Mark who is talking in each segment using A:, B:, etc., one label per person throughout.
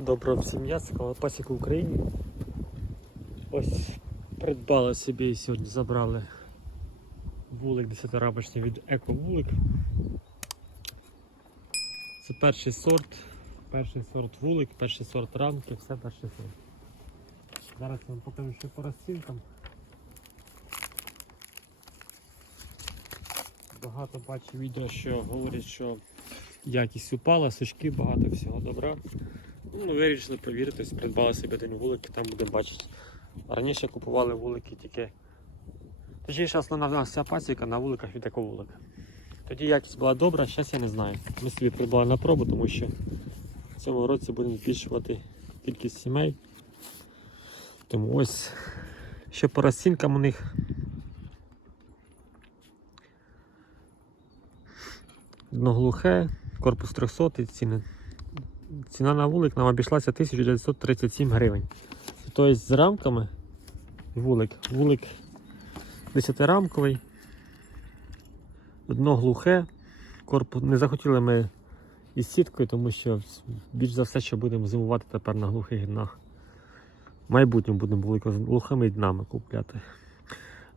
A: Доброго всім я, це пасіка Україні. Ось придбали собі і сьогодні забрали вулик 10-рамочний від Еко-вулик. Це перший сорт, перший сорт вулик, перший сорт рамки, все перший сорт. Зараз я вам покажу ще по розцінкам. Багато бачу відео, що говорять, що якість упала, сучки, багато всього добра. Ну, вирішили провірити, придбали собі один вулик там будемо бачити. Раніше купували вулики тільки. Точніше, основна в нас вся пасіка на вуликах від ековулика. Тоді якість була добра, зараз я не знаю. Ми собі придбали на пробу, тому що в цьому році будемо збільшувати кількість сімей. Тому ось ще по розцінкам у них. Дно глухе, корпус 300 ціни. Ціна на вулик нам обійшлася 1937 гривень. Тобто з рамками вулик. Вулик 10-рамковий, дно глухе, корпус не захотіли ми із сіткою, тому що більш за все, що будемо зимувати тепер на глухих днах. В майбутньому будемо глухими днами купляти.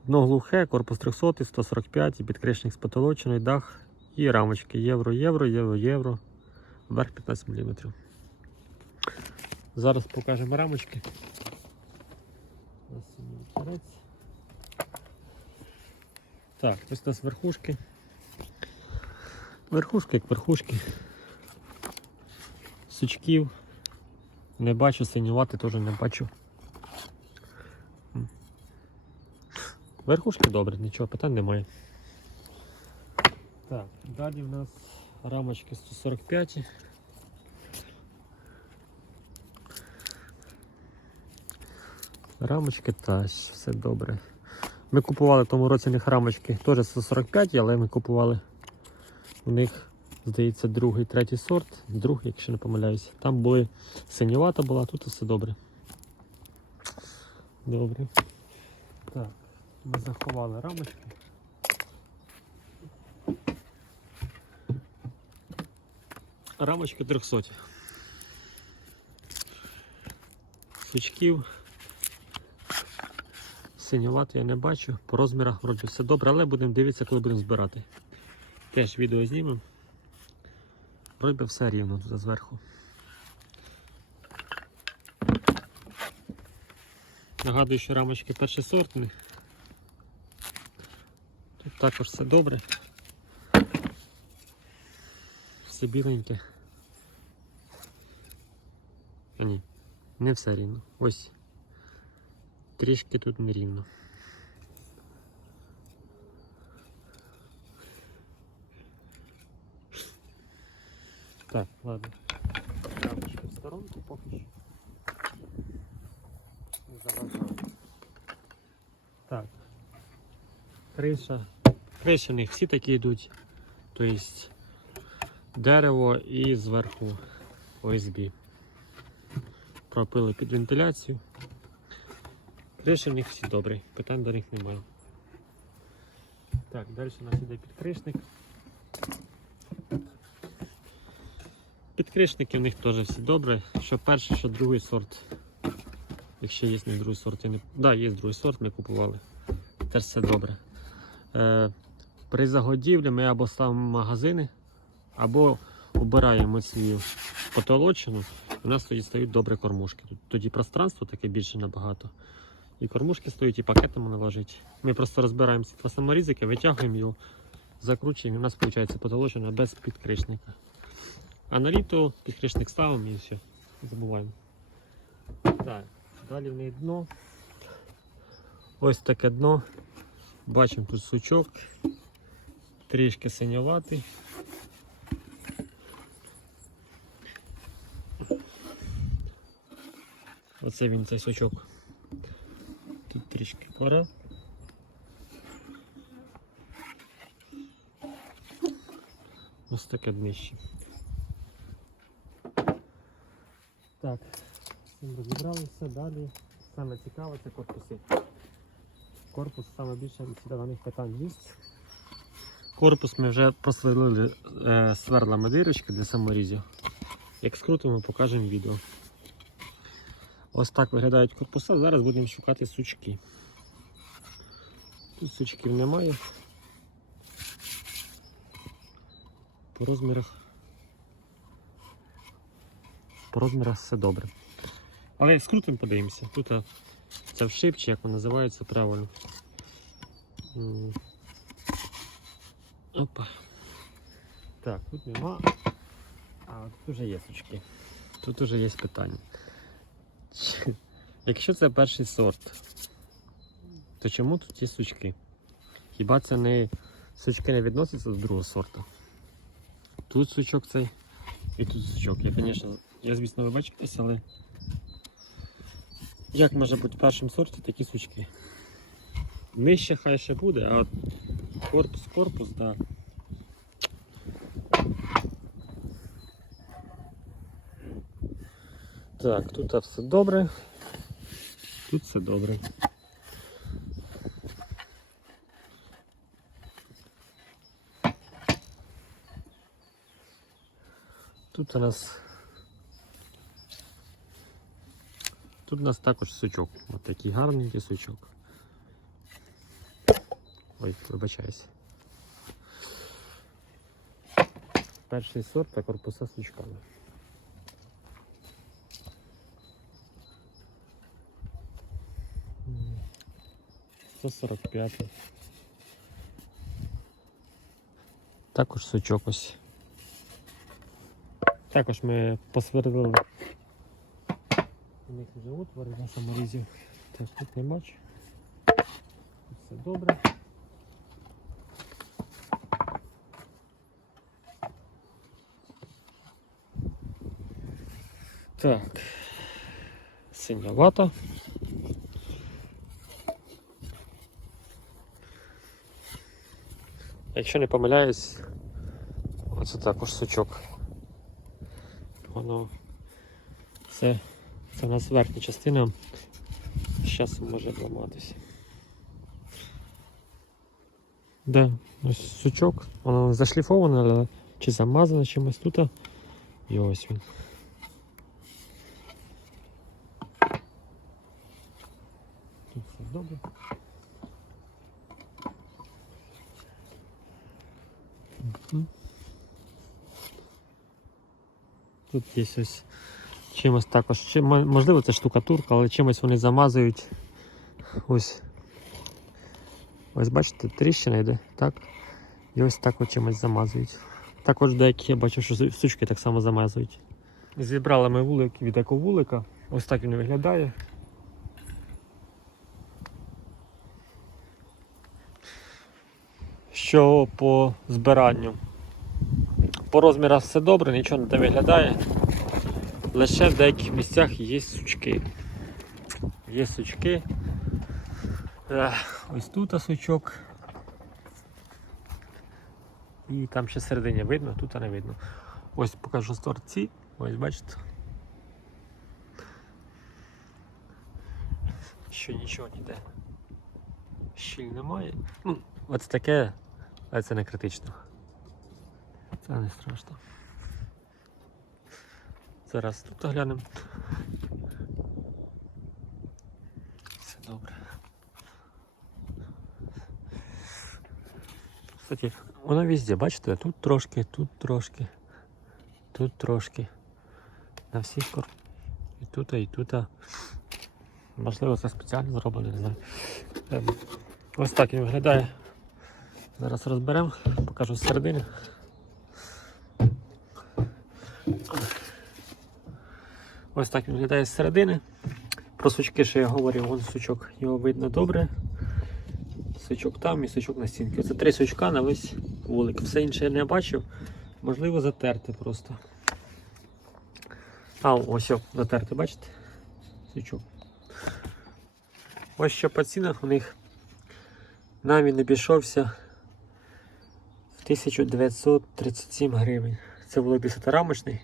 A: Дно глухе, корпус 300, 145, і підкришник з потолочений, дах і рамочки євро, євро, євро, євро. Верх 15 мм. Зараз покажемо рамочки. Так, ось у нас верхушки. Верхушки як верхушки. Сучків. Не бачу, синювати теж не бачу. Верхушки добре, нічого, питань немає. Так, далі в нас рамочки 145. Рамочки та все добре. Ми купували в тому році у них рамочки теж 145, але ми купували у них, здається, другий, третій сорт, другий, якщо не помиляюся. Там були синювата була, тут все добре. Добре. Так, ми заховали рамочки. Рамочки 300. Сучків. Синювати я не бачу. По розмірах вроді все добре, але будемо дивитися, коли будемо збирати. Теж відео знімемо. Вроді все рівно тут зверху. Нагадую, що рамочки першосортні. Тут також все добре. Все біленьке. А ні, не все рівно. Ось трішки тут нерівно. Так, ладно. Рамочки в сторонку поки що. Заважаю. Так. Криша. Криші у них всі такі йдуть. Тобто дерево і зверху ОСБ. Пропили під вентиляцію. Криші в них всі добрі, питань до них немає. Так, далі у нас іде підкришник. Підкришники в них теж всі добре. Що перший, що другий сорт. Якщо є не другий сорт, я не. Да, є другий сорт, ми купували. Теж все добре. Е, при загодівлі ми або ставимо магазини, або обираємо цю потолочину. У нас тоді стають добрі кормушки. Тоді пространство таке більше набагато. І кормушки стоять, і пакетами наложить. Ми просто розбираємо ці два саморізики, витягуємо його, закручуємо, і у нас виходить потолочена без підкришника. А на літо підкришник ставимо і все. Забуваємо. Так, далі в неї дно. Ось таке дно. Бачимо тут сучок, трішки синюватий. Оце він цей сучок. Тут трішки кора. Ось таке днище. Так, з розібралися, далі саме цікаве це корпуси. Корпус саме більше даних питань є. Корпус ми вже просверлили е, сверлами дирочки для саморізів. Як скрутимо, покажемо відео. Ось так виглядають корпуса. Зараз будемо шукати сучки. Тут сучків немає. По розмірах. По розмірах все добре. Але скрутимо подивимося. Тут це вшип, чи як воно називається правильно. Опа. Так, тут нема. А тут вже є сучки. Тут вже є питання. Якщо це перший сорт, то чому тут є сучки? Хіба це не сучки не відносяться до другого сорту? Тут сучок цей і тут сучок. Я, звісно, я, звісно, вибачаюся, але як може бути в першому сорті такі сучки? Нижче хай ще буде, а от корпус корпус, так. Да. Так, тут все добре. Тут все добре. Тут у нас. Тут у нас також сучок. Ось такий гарненький сучок. Ой, вибачаюсь. Перший сорт та корпуса сучками. 145. Також сучок ось. Також ми посверлили. У них вже отвори на саморізі. Так, тут не бачу. Все добре. Так. Синя Якщо не помиляюсь, оце також сучок. Воно це, це у нас верхня частина. З часом може обламатися. Да, ось сучок, воно зашліфоване, але чи замазане чимось тут. І ось він. Тут все добре. Мгм. Тут є ось чимось також. Можливо, це штукатурка, але чимось вони замазують. Ось. Ось бачите, тріщина йде, так? І ось так от чимось замазують. Також деякі я бачу, що сучки так само замазують. Зібрали ми вулик від ековулика. Ось так він виглядає. Що по збиранню? По розмірах все добре, нічого не виглядає. Лише в деяких місцях є сучки. Є сучки. Ось тут сучок. І там ще середині видно, тут не видно. Ось покажу торці. Ось бачите. Що нічого ніде. Щіль немає. Ну, ось таке, але це не критично. Це не страшно. Зараз тут глянемо. Все добре. Кстати, воно везде, бачите, тут трошки, тут трошки, тут трошки. На всіх кор. І тут, і тут. Можливо, це спеціально зроблено, не знаю. Ем, Ось так він виглядає. Зараз розберемо, покажу з середини. Ось так він виглядає з середини. Про сучки, що я говорив, вон сучок, його видно добре. Сучок там і сучок на стінці. Це три сучка на весь вулик. Все інше я не бачив. Можливо, затерти просто. А, ось о, затерти, бачите? Сучок. Ось що по цінах у них нам він обійшовся в 1937 гривень. Це було 10-рамочний.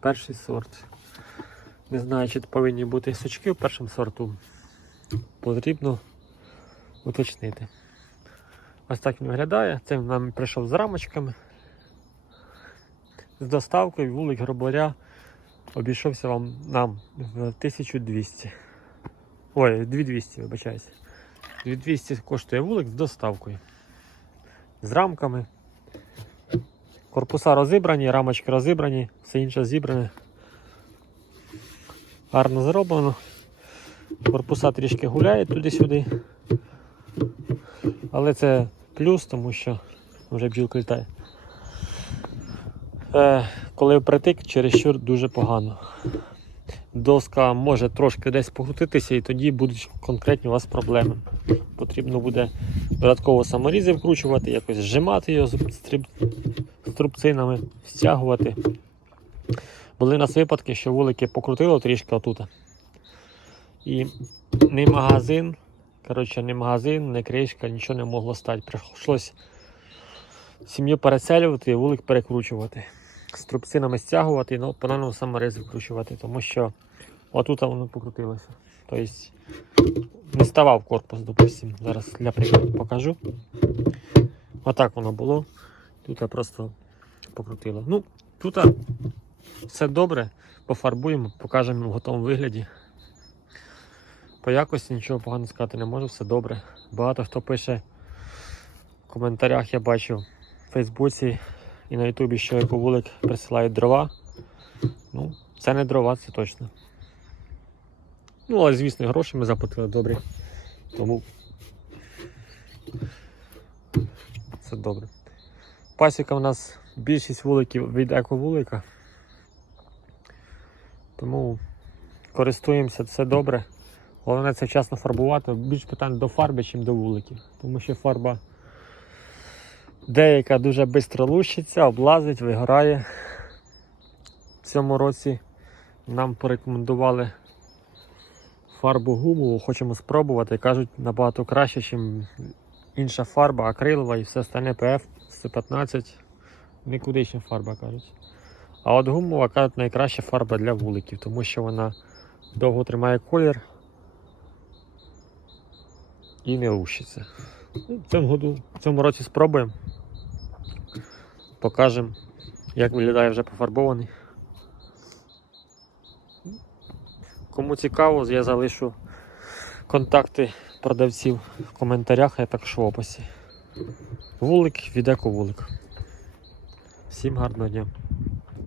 A: Перший сорт. Не знаю, чи повинні бути сучки в першому сорту. Потрібно уточнити. Ось так він виглядає. Це нам прийшов з рамочками. З доставкою вулик Гробаря обійшовся вам нам в 1200. Ой, 2200, вибачаюся. 2200 коштує вулик з доставкою. З рамками. Корпуса розібрані, рамочки розібрані, все інше зібране. Гарно зроблено. Корпуса трішки гуляють туди-сюди. Але це плюс, тому що вже бджілка літає. Е, коли притик, чересчур дуже погано. Доска може трошки десь покрутитися, і тоді будуть конкретні у вас проблеми. Потрібно буде додатково саморізи вкручувати, якось зжимати його з струбцинами, стягувати. Були у нас випадки, що вулики покрутило трішки отут. І ні магазин, коротше, ні магазин, ні кришка, нічого не могло стати. Прийшлось сім'ю переселювати і вулик перекручувати. Струбцинами стягувати і ну, наново саморез вкручувати, тому що отут воно покрутилося. Тобто не ставав корпус, допустим. Зараз для прикладу покажу. Отак воно було. Тут я просто покрутило. Ну, тут все добре, пофарбуємо, покажемо в готовому вигляді. По якості нічого поганого сказати не можу, все добре. Багато хто пише в коментарях, я бачу в Фейсбуці і на Ютубі, що ековулик присилають дрова. Ну, це не дрова, це точно. Ну, але звісно, гроші ми заплатили добрі. Тому це добре. Пасіка у нас більшість вуликів від ековулика. Тому користуємося, це добре. Головне це вчасно фарбувати. Більш питань до фарби, ніж до вуликів. Тому що фарба деяка дуже швидко лущиться, облазить, вигорає. В цьому році нам порекомендували фарбу гумову, хочемо спробувати. Кажуть, набагато краще, ніж інша фарба, акрилова і все остальне ПФ 115. Нікудишня фарба кажуть. А от гумова кажуть, найкраща фарба для вуликів, тому що вона довго тримає колір і не лущиться. Ну, В цьому, году, в цьому році спробуємо. Покажемо, як виглядає вже пофарбований. Кому цікаво, я залишу контакти продавців в коментарях, а також в описі. Вулик від ековулик. Всім гарного дня.